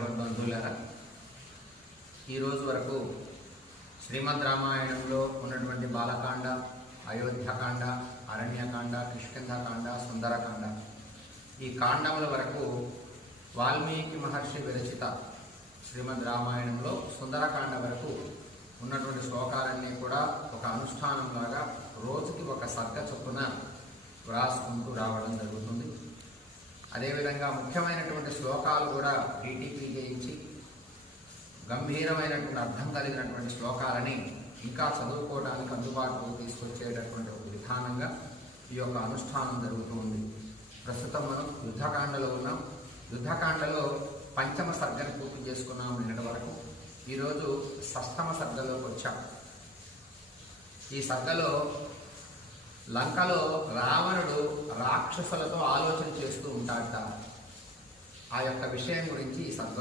బంధువులారా, ఈరోజు వరకు శ్రీమద్ రామాయణంలో ఉన్నటువంటి బాలకాండ, అయోధ్యకాండ, అరణ్యకాండ, కిష్కింధకాండ, సుందరకాండ, ఈ కాండముల వరకు వాల్మీకి మహర్షి విరచిత శ్రీమద్ రామాయణంలో సుందరకాండ వరకు ఉన్నటువంటి శ్లోకాలన్నీ కూడా ఒక అనుష్ఠానంలాగా రోజుకి ఒక సర్గ చొప్పున వ్రాసుకుంటూ రావడం జరుగుతుంది. అదేవిధంగా ముఖ్యమైనటువంటి శ్లోకాలు కూడా టీటీపీ చేయించి గంభీరమైనటువంటి అర్థం కలిగినటువంటి శ్లోకాలని ఇంకా చదువుకోవడానికి అందుబాటులోకి తీసుకొచ్చేటటువంటి ఒక విధానంగా ఈ యొక్క అనుష్ఠానం జరుగుతుంది. ప్రస్తుతం మనం యుద్ధకాండలో ఉన్నాం. యుద్ధకాండలో పంచమ సర్గను పూర్తి చేసుకున్నాం నిన్నటి వరకు. ఈరోజు షష్టమ సర్గలోకి వచ్చాం. ఈ సర్గలో లంకలో రావణుడు రాక్షసులతో ఆలోచన చేస్తూ ఉంటాడట. ఆ యొక్క విషయం గురించి ఈ సర్గ